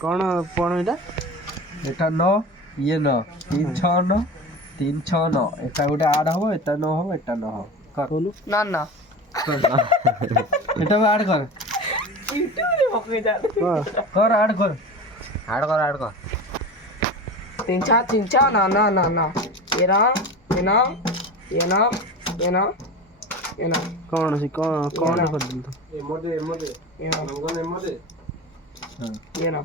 कौन एटा एटा 9 ये 9 3 6 9 3 6 9 एटा गोटे 8 हबो एटा 9 हबो एटा 9 हबो कर बोलू ना ना एटा ऐड कर यूट्यूब रे पके जा कर ऐड कर ऐड कर 3 4 ना ना ना ना ये ना ये ना ये ना ये ना ये ना कौन सी कौन कर दिल तो ये ना ये ना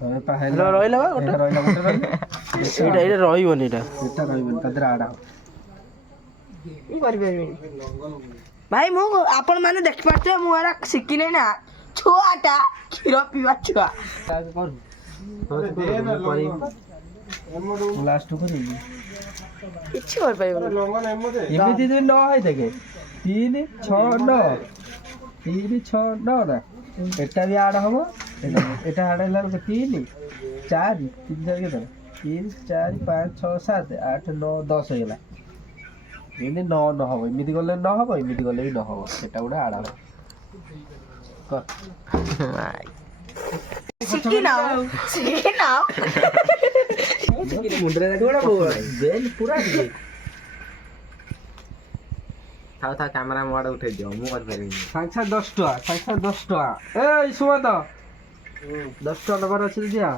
तबे पहले हेलो रहिला बा गोटे रहिला गोटे रहिला एटा रहइबनी एटा एटा रहिबन तदरा आडा ମୁଁ କରିପାରିବିନି ଭାଇ ମୁଁ ଆପଣ ମାନେ ଦେଖିପାରୁଥିବେ ମୁଁ ଏରା ଶିଖିନି ନା ଛୁଆଟା କ୍ଷୀର ପିଇବା ଛୁଆ लास्ट करी କିଛି କରିପାରିବନି एमिति दिन न है देखे 3 6 9 3 6 9 ना एटा भी आड हबो एटा आड हला 3 4 3 4 के 3 4 5 6 7 8 9 10 हेला एने 9 न हबो एमिति गले न हबो एमिति गले भी न हबो एटा उडा आड हबो कर ଶିଖି ନାও मुंडरे थोड़ा बेल पूरा दिए था कैमरा मोड उठे दियो मु कर परिबिनी साक्षा 10 टका ए सुमंत 10 टका नंबर अछि दिया